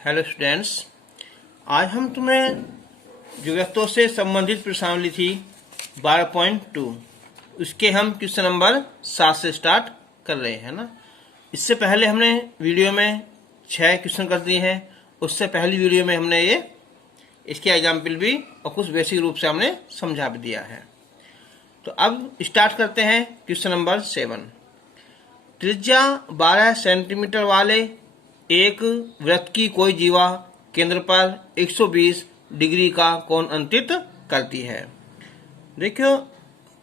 Hello students, आज हम तुम्हें जो वेक्टर से संबंधित प्रश्नावली थी 12.2 उसके हम क्वेश्चन नंबर 7 से स्टार्ट कर रहे हैं ना। इससे पहले हमने वीडियो में 6 क्वेश्चन कर दिए हैं। उससे पहली वीडियो में हमने ये इसके एग्जाम्पल भी और कुछ बेसिक रूप से हमने समझा भी दिया है। तो अब स्टार्ट करते हैं क्वेश्चन नंबर 7। त्रिज्या 12 सेंटीमीटर वाले एक वृत्त की कोई जीवा केंद्र पर 120 डिग्री का कोण अंकित करती है। देखियो,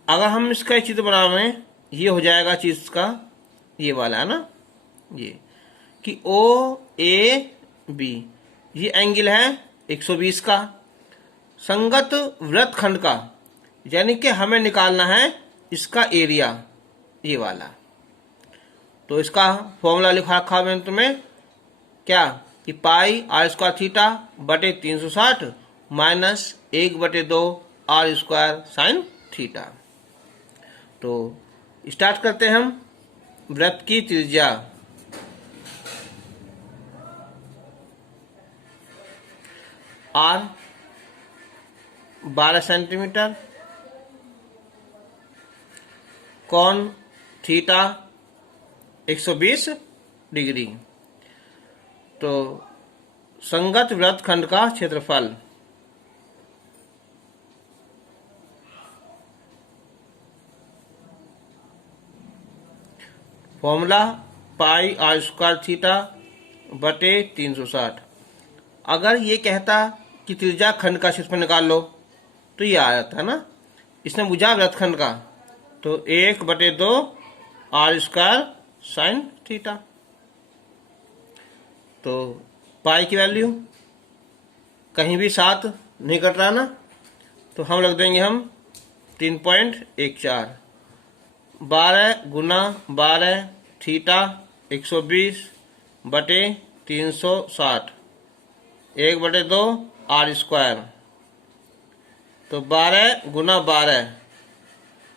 अगर हम इसका चित्र बना रहे हैं, ये हो जाएगा चीज का ये वाला है ना, ये कि ओ ए बी ये एंगल है 120 का। संगत वृत्तखंड का यानी कि हमें निकालना है इसका एरिया, ये वाला। तो इसका फॉर्मूला लिखा रखा मैंने तुम्हें क्या कि पाई आर स्क्वायर थीटा बटे 360 minus 1/2 R square sine theta. तो स्टार्ट करते हैं हम। वृत्त की त्रिज्या आर 12 सेंटीमीटर, कोण थीटा 120 डिग्री। तो संगत वृत्तखंड का क्षेत्रफल formula pi R square theta बटे 360। अगर ये कहता कि त्रिज्या खंड का क्षेत्रफल निकाल लो तो ये आ जाता है ना। इसने बुझा वृत्तखंड का, तो 1/2 आर स्क्वायर साइन थीटा। तो पाई की वैल्यू कहीं भी 7 नहीं कट रहा ना, तो हम रख देंगे हम 3.14। 12 गुना 12 थीटा 120 बटे 360 1/2 आर स्क्वायर। तो 12 गुना 12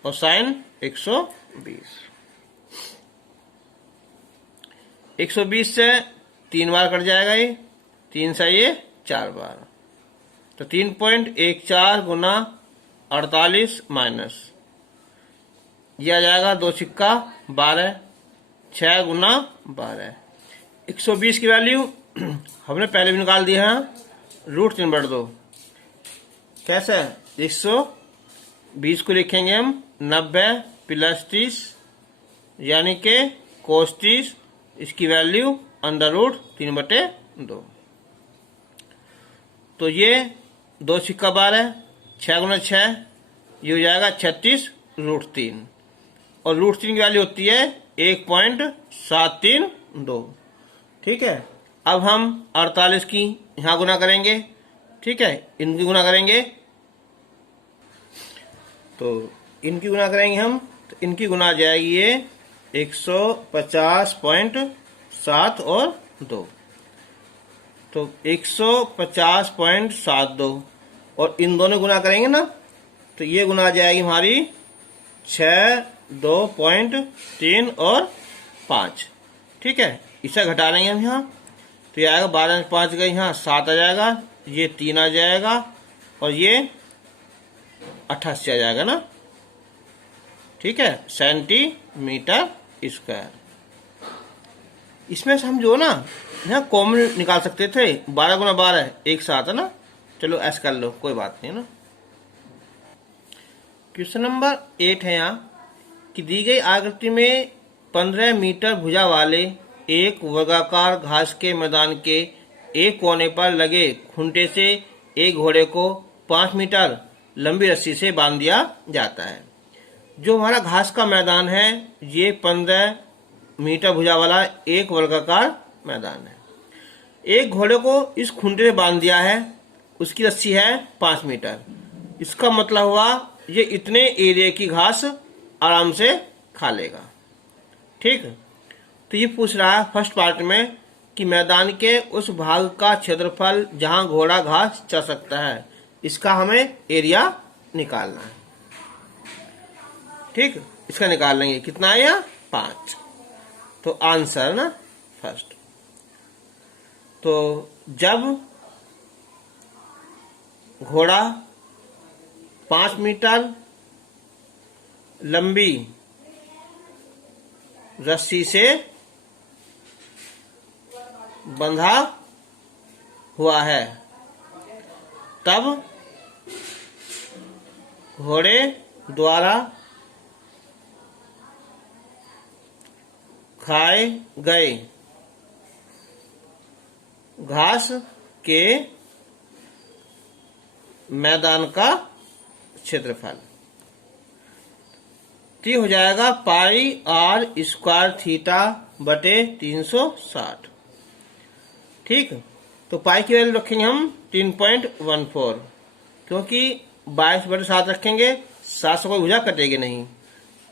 और साइन 120। 120 से 3 बार कट जाएगा, ये 3 से ये 4 बार। तो 3.14 गुना 48 माइनस ये आ जाएगा 2 सिक्का 12, 6 गुना 12। 120 की वैल्यू हमने पहले भी निकाल दी है, √3/2। कैसे 120 को लिखेंगे हम 90 + 30 यानी के cos 30। इसकी वैल्यू √3/2। तो ये 2 सिक्का 12, 6 गुना 6 ये हो जाएगा 36 √3। और √3 की वैल्यू होती है 1.732। ठीक है। अब हम 48 की यहाँ गुना करेंगे, ठीक है, इनकी गुना करेंगे। तो इनकी गुना करेंगे हम, तो इनकी गुना आ जाएगी ये 150.7 और 2। तो 150.72 और इन दोनों गुना करेंगे ना, तो ये गुना आ जाएगी हमारी 6, 2.3 और 5। ठीक है, इसे घटा लेंगे हम यहाँ, तो ये आएगा 12 में 5 गए, यहाँ 7 आ जाएगा, ये 3 आ जाएगा और ये 88 आ जाएगा ना। ठीक है, सेंटीमीटर स्क्वायर। इसमें से हम जो ना यहाँ कॉमन निकाल सकते थे, 12 गुना 12 एक साथ है ना। चलो ऐसा कर लो, कोई बात नहीं है ना। क्वेश्चन नंबर 8 है यहाँ कि दी गई आकृति में 15 मीटर भुजा वाले एक वर्गाकार घास के मैदान के एक कोने पर लगे खूंटे से एक घोड़े को 5 मीटर लंबी रस्सी से बांध दिया जाता है। जो हमारा घास का मैदान है ये 15 मीटर भुजा वाला एक वर्गाकार मैदान है। एक घोड़े को इस खूंटे से बांध दिया है, उसकी रस्सी है 5 मीटर। इसका मतलब हुआ ये इतने एरिया की घास आराम से खा लेगा। ठीक, तो ये पूछ रहा है फर्स्ट पार्ट में कि मैदान के उस भाग का क्षेत्रफल जहां घोड़ा घास चर सकता है, इसका हमें एरिया निकालना है। ठीक, इसका निकाल लेंगे, कितना आया 5। तो आंसर ना फर्स्ट। तो जब घोड़ा 5 मीटर लंबी रस्सी से बंधा हुआ है, तब घोड़े द्वारा खाए गए घास के मैदान का क्षेत्रफल तो हो जाएगा पाई आर स्क्वायर थीटा बटे 360। ठीक, तो पाई की वैल्यू रखेंगे हम 3.14, क्योंकि 22/7 रखेंगे, 7 से कोई भुजा कटेगी नहीं।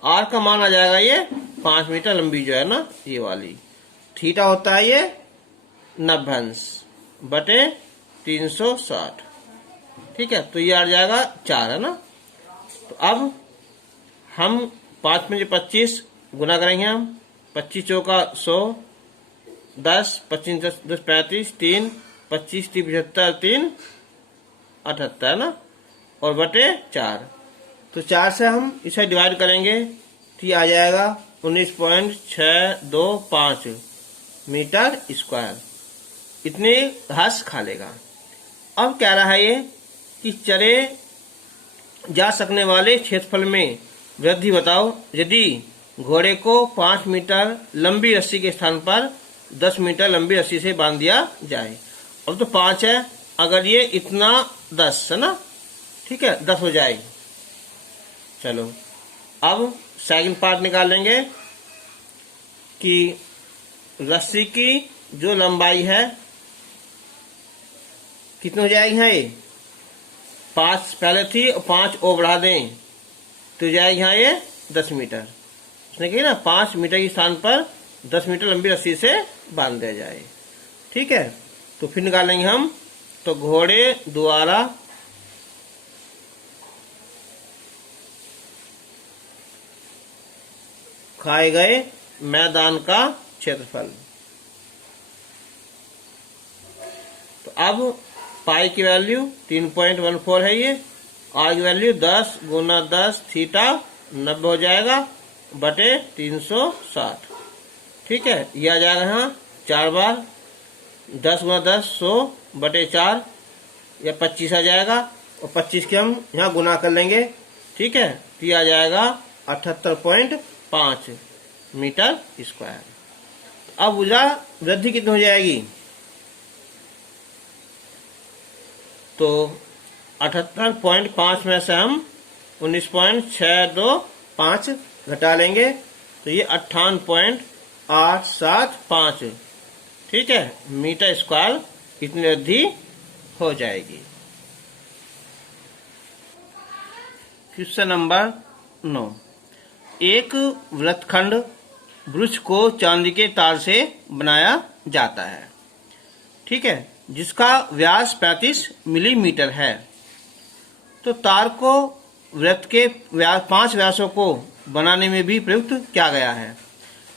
आर का मान आ जाएगा ये 5 मीटर लंबी जो है ना ये वाली, थीटा होता है ये 90 अंश बटे 360। ठीक है, तो ये आ जाएगा 4 है ना। तो अब हम 5 में 25 गुना करेंगे हम, 25 चौका 100, 10 25 10 10 35, 3 25 30 75, 3 78 है ना, और बटे 4। तो 4 से हम इसे डिवाइड करेंगे तो ये आ जाएगा 19.625 मीटर स्क्वायर, इतने घास खा लेगा। अब कह रहा है ये कि चरे जा सकने वाले क्षेत्रफल में वृद्धि बताओ यदि घोड़े को 5 मीटर लंबी रस्सी के स्थान पर 10 मीटर लंबी रस्सी से बांध दिया जाए। अब तो 5 है, अगर ये इतना 10 है ना, ठीक है, 10 हो जाए। चलो अब सेकंड पार्ट निकाल लेंगे कि रस्सी की जो लंबाई है कितनी हो जाएगी यहाँ, ये 5 पहले थी और 5 और बढ़ा दें तो जाएगी यहाँ ये 10 मीटर। उसने कही ना 5 मीटर के स्थान पर 10 मीटर लंबी रस्सी से बांध दिया जाए। ठीक है, तो फिर निकालेंगे हम, तो घोड़े द्वारा खाए गए मैदान का क्षेत्रफल। तो अब पाई की वैल्यू 3.14 है ये, आर की वैल्यू 10 गुना 10 थीटा 90 हो जाएगा बटे 360। ठीक है, ये आ जाएगा यहाँ 4 बार 10 गुना 10 100 बटे 4 या 25 आ जाएगा, और 25 के हम यहाँ गुना कर लेंगे। ठीक है, तो ये आ जाएगा 78.5 मीटर स्क्वायर। अब भुजा वृद्धि कितनी हो जाएगी, तो 78.5 में से हम 19.625 घटा लेंगे तो ये 58.875 ठीक है मीटर स्क्वायर इतनी वृद्धि हो जाएगी। क्वेश्चन नंबर 9, एक वृत्तखंड वृक्ष को चांदी के तार से बनाया जाता है, ठीक है, जिसका व्यास 35 मिलीमीटर है। तो तार को वृत्त के 5 व्यासों को बनाने में भी प्रयुक्त किया गया है।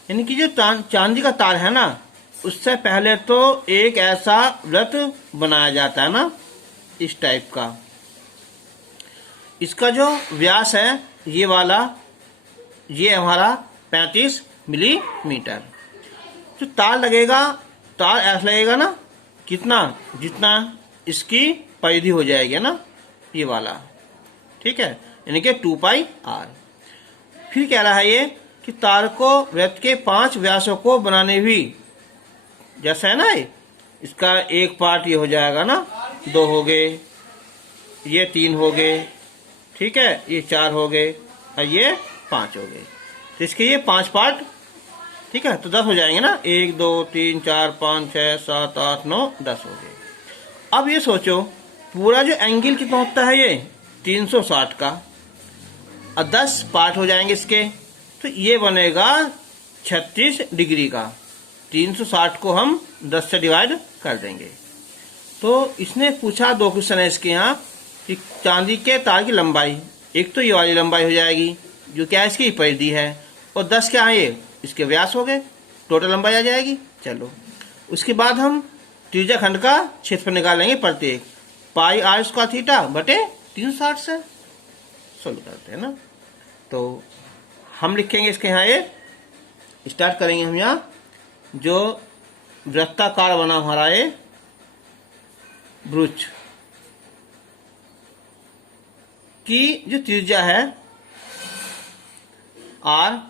यानी कि जो चांदी का तार है ना, उससे पहले तो एक ऐसा वृत्त बनाया जाता है ना, इस टाइप का। इसका जो व्यास है ये वाला, ये हमारा 35 मिलीमीटर। जो तार लगेगा, तार ऐसा लगेगा ना, कितना, जितना इसकी परिधि हो जाएगी ना, ये वाला, ठीक है, यानी कि 2πr। फिर कह रहा है ये कि तार को वृत्त के 5 व्यासों को बनाने भी, जैसा है ना, इसका एक पार्ट ये हो जाएगा ना, 2 हो गए, ये 3 हो गए, ठीक है, ये 4 हो गए और ये 5 हो गए। तो इसके ये 5 पार्ट, ठीक है, तो 10 हो जाएंगे ना, 1 2 3 4 5 6 7 8 9 10 हो गए। अब ये सोचो पूरा जो एंगल कितना होता है, ये 360 का, और 10 पार्ट हो जाएंगे इसके, तो ये बनेगा 36 डिग्री का। 360 को हम 10 से डिवाइड कर देंगे। तो इसने पूछा 2 क्वेश्चन है इसके यहाँ कि चांदी के तार की लंबाई, एक तो ये वाली लंबाई हो जाएगी जो क्या है इसकी परिधि है, और 10 क्या है ये इसके व्यास हो गए, टोटल लंबाई आ जाएगी। चलो उसके बाद हम त्रिज्या खंड का क्षेत्रफल निकालेंगे प्रत्येक पाई आर स्क्वायर थीटा बटे 360 से सोल्व करते हैं ना। तो हम लिखेंगे इसके यहाँ ये स्टार्ट करेंगे हम यहाँ जो वृत्ताकार बना हमारा ये वृक्ष की जो त्रिज्या है आर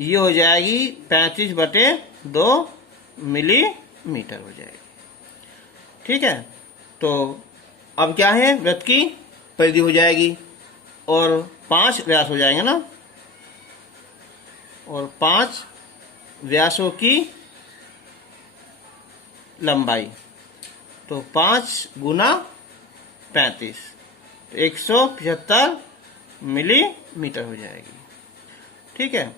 ये हो जाएगी 35/2 मिलीमीटर हो जाएगी। ठीक है, तो अब क्या है, वृत्त की परिधि हो जाएगी और 5 व्यास हो जाएंगे ना, और 5 व्यासों की लंबाई, तो 5 गुना 35 तो 175 मिलीमीटर हो जाएगी। ठीक है,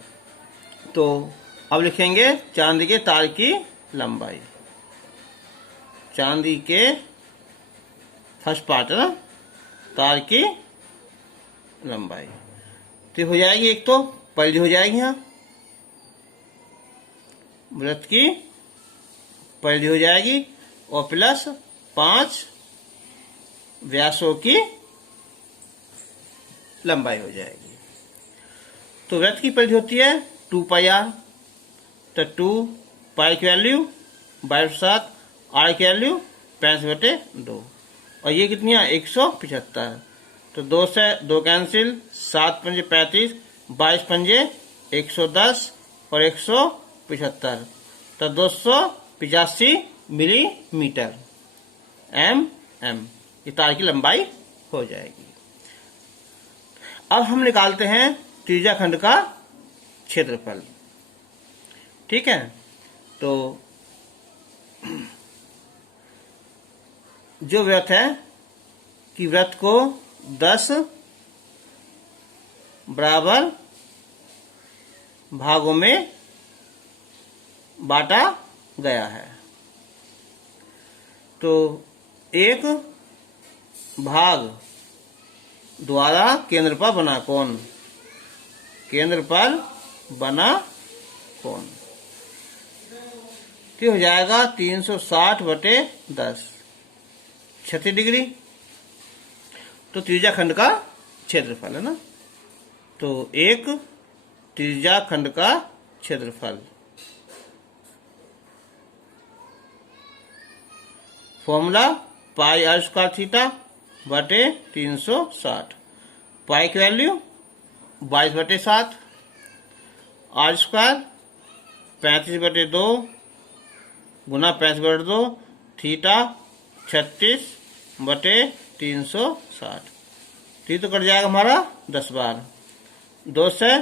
तो अब लिखेंगे चांदी के तार की लंबाई, चांदी के फर्स्ट पार्ट है ना, तार की लंबाई तो हो जाएगी, एक तो परिधि हो जाएगी, यहाँ वृत्त की परिधि हो जाएगी और प्लस 5 व्यासों की लंबाई हो जाएगी। तो वृत्त की परिधि होती है 2 पाई आर, तो 2 पाई की वैल्यू 22/7, आर की वैल्यू 65/2 और ये कितनी है 175, तो 2 से 2 कैंसिल, 7 पंजे 35, 22 पंजे 110 और 175 तो 285 मिलीमीटर एम ये तार की लंबाई हो जाएगी। अब हम निकालते हैं त्रिज्या खंड का क्षेत्रफल। ठीक है, तो जो वृत्त है कि वृत्त को 10 बराबर भागों में बांटा गया है, तो एक भाग द्वारा केंद्र पर बना कोण, केंद्र पर बना कोण तो हो जाएगा 360/10 36 डिग्री। तो त्रिज्या खंड का क्षेत्रफल है ना, तो एक त्रिज्या खंड का क्षेत्रफल formula pi R square theta बटे 360, पाई की वैल्यू 22/7, आर स्क्वायर 35/2 गुना 35/2, थीटा 36/360, तो कट जाएगा हमारा 10 बार, 2 से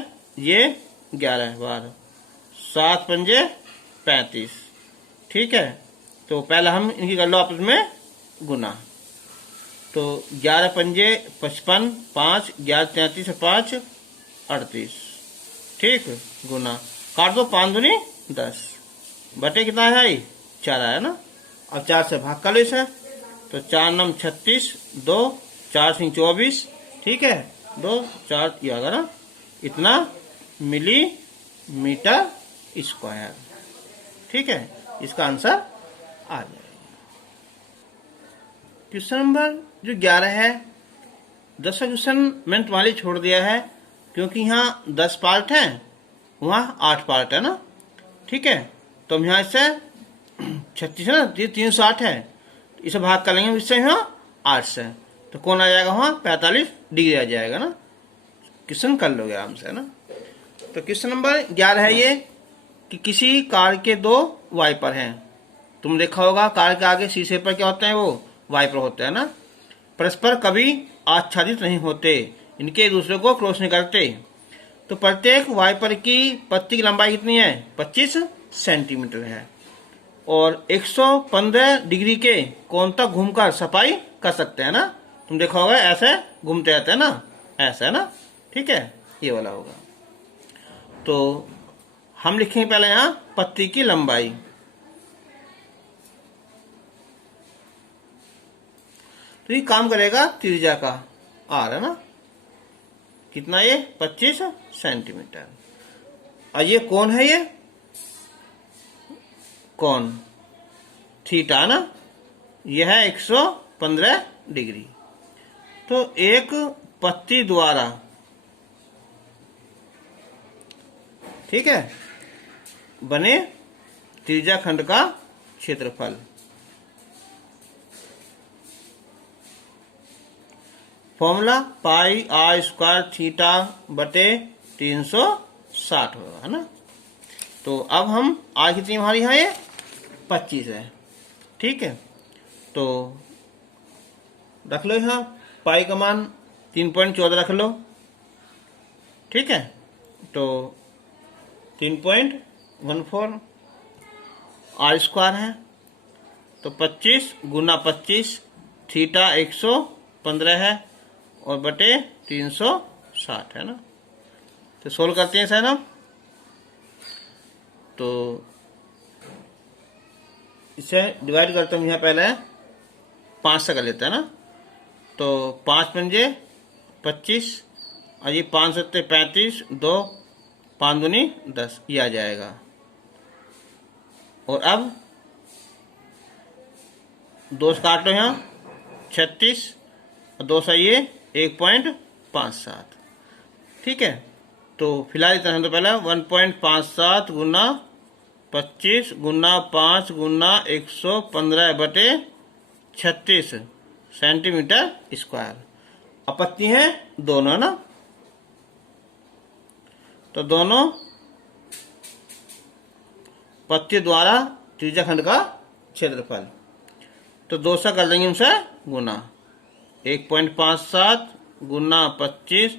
ये 11 बार, 7 पंजे 35। ठीक है, तो पहले हम इनकी कर लो आपस में गुना, तो 11 पंजे 55, 5 11 33 5 38। ठीक, गुना काट दो, 5 दूनी 10 बटे कितना है 4 आया ना। अब 4 से भाग कर लो इसे, तो 4 9 36, 2 4 सिंह 24। ठीक है, 2 4 ये आएगा ना, इतना मिलीमीटर स्क्वायर। ठीक है, इसका आंसर आ जाएगा। क्वेश्चन नंबर जो 11 है, 10 क्वेश्चन मैंने तुम्हारे लिए छोड़ दिया है क्योंकि यहाँ 10 पार्ट हैं, वहाँ 8 पार्ट है ना। ठीक है, तो हम यहाँ इससे 36 है ना, 360 है, इसे भाग कर लेंगे इससे यहाँ 8 से, तो कौन आ जाएगा वहाँ 45 डिग्री आ जाएगा ना। क्वेश्चन कर लोगे आराम से है ना। तो क्वेश्चन नंबर 11 है ये कि किसी कार के 2 वाइपर हैं। तुम देखा होगा कार के आगे शीशे पर क्या होते हैं, वो वाइपर होते हैं ना, परस्पर कभी आच्छादित नहीं होते, इनके एक दूसरे को क्रॉस नहीं करते। तो प्रत्येक वाइपर की पत्ती की लंबाई कितनी है 25 सेंटीमीटर है और 115 डिग्री के कोण तक घूमकर सफाई कर सकते हैं ना। तुम देखा होगा ऐसे घूमते रहते हैं ना, ऐसा है ना। ठीक है, ये वाला होगा। तो हम लिखेंगे पहले यहाँ पत्ती की लंबाई, तो ये काम करेगा त्रिज्या का आर है ना, कितना ये 25 सेंटीमीटर। और ये कौन है, ये कौन थीटा ना, यह है 115 डिग्री। तो एक पत्ती द्वारा, ठीक है, बने त्रिज्याखंड का क्षेत्रफल, formula pi R square theta बटे 360 होगा, है ना। तो अब हम आर कितनी हमारी यहाँ ये 25 है, ठीक है। तो रख लो यहाँ पाई का मान 3.14 रख लो, ठीक है। तो 3.14 आर स्क्वायर है, तो 25 गुना 25 थीटा 115 है और बटे 360 है ना। तो सोल्व करते हैं सर हम। तो इसे डिवाइड करते हैं, यहाँ पहले 5 से कर लेते हैं ना। तो 5 पंजे 25 और ये 5 सत्ते 35, 2 5 दूनी 10, ये आ जाएगा। और अब 2 से काट लो यहाँ 36 और 2 से ये 1.57, ठीक है। तो फिलहाल इतना तो पहले 1.57 गुना 25 गुना 5 गुना 115 बटे 36 सेंटीमीटर स्क्वायर। आपत्ति है दोनों ना, तो दोनों पत्ती द्वारा त्रिज्याखंड का क्षेत्रफल, तो 2 से कर देंगे उनसे गुना, 1.57 गुना 25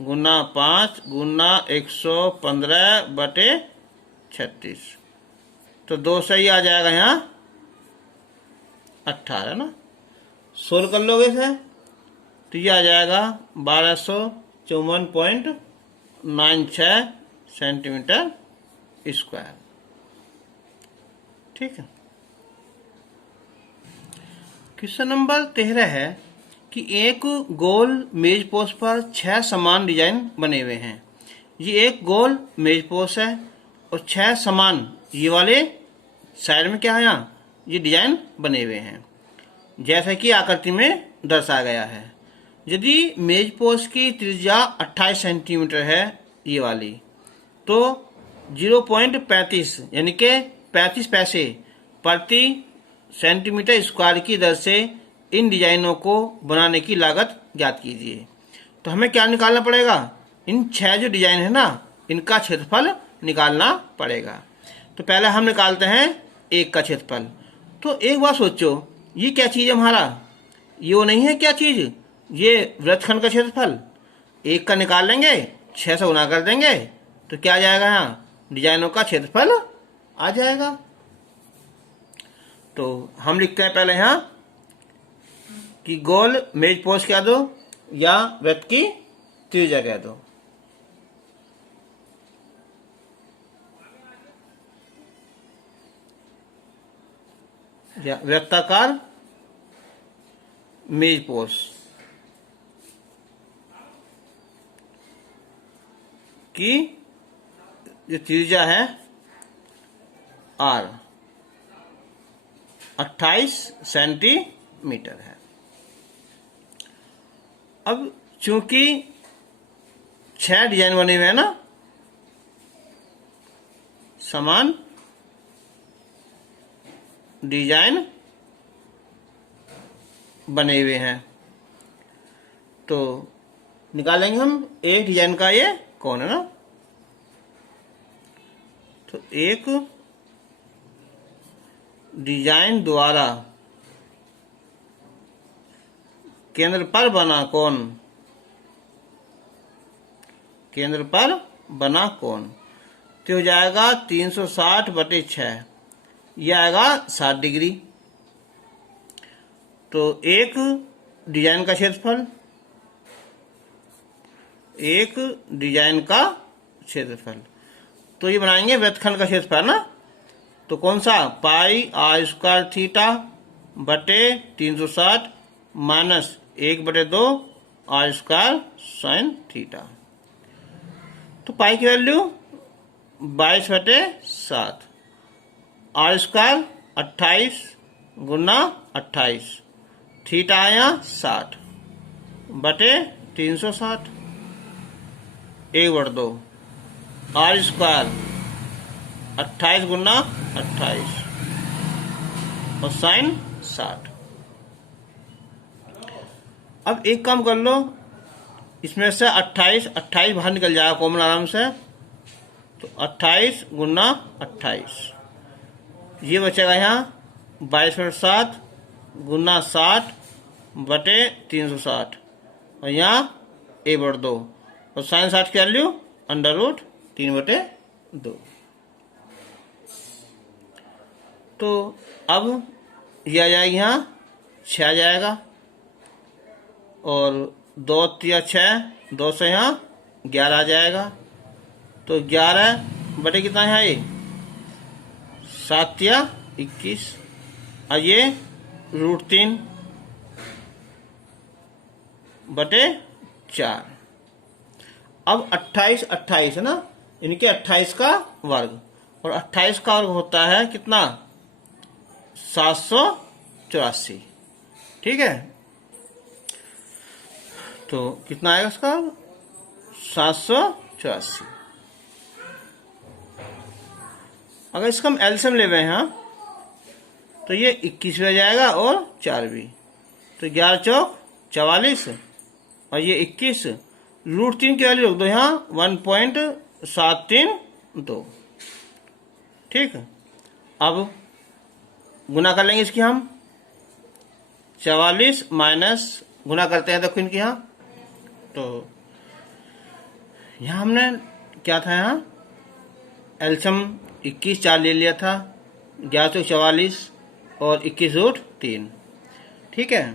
गुना 5 गुना 115 बटे 36। तो 2 से ही आ जाएगा यहाँ 18 ना। सोल्व कर लोगे इसे तो ये आ जाएगा 1254.96 सेंटीमीटर स्क्वायर, ठीक है। क्वेश्चन नंबर 13 है कि एक गोल मेज पोस्ट पर 6 समान डिजाइन बने हुए हैं। ये एक गोल मेज पोस्ट है और 6 समान ये वाले साइड में क्या है, यहाँ ये डिजाइन बने हुए हैं, जैसा कि आकृति में दर्शाया गया है। यदि मेज पोस्ट की त्रिज्या 28 सेंटीमीटर है ये वाली, तो 0.35 यानी कि 35 पैसे प्रति सेंटीमीटर स्क्वायर की दर से इन डिजाइनों को बनाने की लागत ज्ञात कीजिए। तो हमें क्या निकालना पड़ेगा, इन 6 जो डिजाइन है ना इनका क्षेत्रफल निकालना पड़ेगा। तो पहले हम निकालते हैं एक का क्षेत्रफल। तो एक बात सोचो, ये क्या चीज है हमारा, ये वो नहीं है क्या चीज, ये वृत्तखंड का क्षेत्रफल। एक का निकाल लेंगे 6 से गुना कर देंगे तो क्या आ जाएगा, यहाँ डिजाइनों का क्षेत्रफल आ जाएगा। तो हम लिखते हैं पहले यहाँ कि गोल मेज पोस्ट कह दो या वृत्त की त्रिज्या कह दो। या वृत्ताकार मेज पोस्ट की जो त्रिज्या है आर 28 सेंटीमीटर है। अब चूंकि 6 डिजाइन बने हुए हैं ना समान डिजाइन बने हुए हैं, तो निकालेंगे हम एक डिजाइन का ये कौन है ना। तो एक डिजाइन द्वारा केंद्र पर बना कोण, केंद्र पर बना कोण तो हो जाएगा 360 बटे 6, यह आएगा 60 डिग्री। तो एक डिजाइन का क्षेत्रफल, एक डिजाइन का क्षेत्रफल, तो ये बनाएंगे वृत्तखंड का क्षेत्रफल ना। तो कौन सा, पाई आर स्क्वायर थीटा बटे 360 minus 1/2 R square sine theta. तो पाई की वैल्यू 22/7, आर स्क्वायर 28 गुना 28, थीटा आया 60 बटे 360, 1/2 आर स्क्वायर 28 गुना 28 और साइन 60। अब एक काम कर लो, इसमें से 28 बाहर निकल जाएगा कॉमन आराम से, तो 28 गुना 28, ये बचेगा यहाँ 22/7 गुना 60 बटे 360 और यहाँ 1/2 और साइन 60 की वैल्यू √3/2। तो अब ये आ जाएगी यहाँ 6 आ जाएगा और 2 या 6, 2 से यहाँ 11 आ जाएगा, तो 11 बटे कितना है ये 7 या 21 और ये √3 बटे 4। अब 28 है ना, इनके 28 का वर्ग, और 28 का वर्ग होता है कितना 784, ठीक है। तो कितना आएगा इसका 784। अगर इसका हम एलसीएम ले रहे हैं तो ये 21 भी आ जाएगा और 4 भी, तो 11 चौक 44 और ये 21, √3 की वैल्यू रख दो यहाँ 1.732, ठीक है। अब गुना कर लेंगे इसकी हम, 44 माइनस गुना करते हैं देखो इनकी यहाँ, तो यहाँ हमने क्या था यहाँ एलसीएम 21 4 ले लिया था, 11 चौक 44 और 21√3, ठीक है।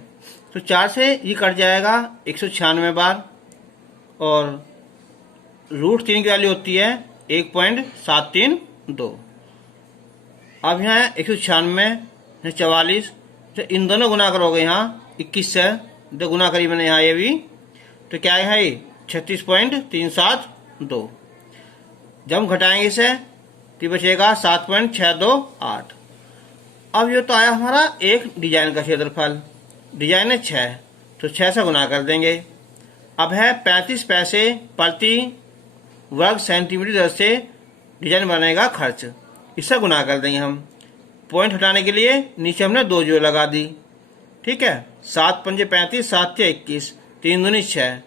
तो 4 से ये कट जाएगा 196 बार और √3 की वैल्यू होती है 1.732। अब यहाँ 196 44, तो इन दोनों गुना करोगे यहाँ 21 से, तो गुना करी मैंने यहाँ ये भी, तो क्या है ये 36.372। जब हम घटाएंगे इसे तो बचेगा 7.628। अब ये तो आया हमारा एक डिजाइन का क्षेत्रफल, डिजाइन है 6, तो 6 से गुना कर देंगे। अब है 35 पैसे प्रति वर्ग सेंटीमीटर दर से डिजाइन बनेगा खर्च, इससे गुना कर देंगे हम। पॉइंट हटाने के लिए नीचे हमने 2 जीरो लगा दी, ठीक है। 7 पंजे 35, 7 या 21, 3 दूनी 6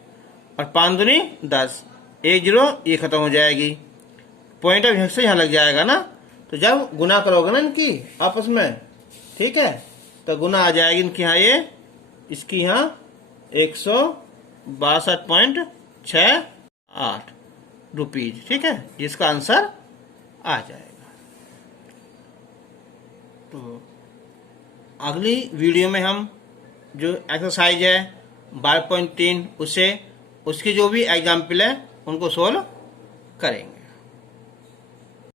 और 5 दूनी 10, 1 जीरो ये खत्म हो जाएगी। पॉइंट अब से यहाँ लग जाएगा ना, तो जब गुना करोगे ना इनकी आपस में, ठीक है, तो गुना आ जाएगी इनकी यहाँ ये, इसकी यहाँ 162.68 रुपीज, ठीक है, जिसका आंसर आ जाएगा। तो अगली वीडियो में हम जो एक्सरसाइज है 12.3 उसकी जो भी एग्जाम्पल है उनको सोल्व करेंगे।